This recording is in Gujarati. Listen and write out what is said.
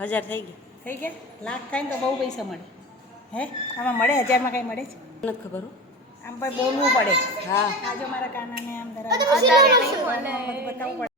હજાર થઈ ગયા. થઈ ગયા? લાખ થાય ને તો બહુ પૈસા મળે. હે આમાં મળે? 1000માં કઈ મળે છે? નથી ખબર. આમ ભાઈ બોલવું પડે. હા આજો મારા કાનાને આમ બતાવવું પડે.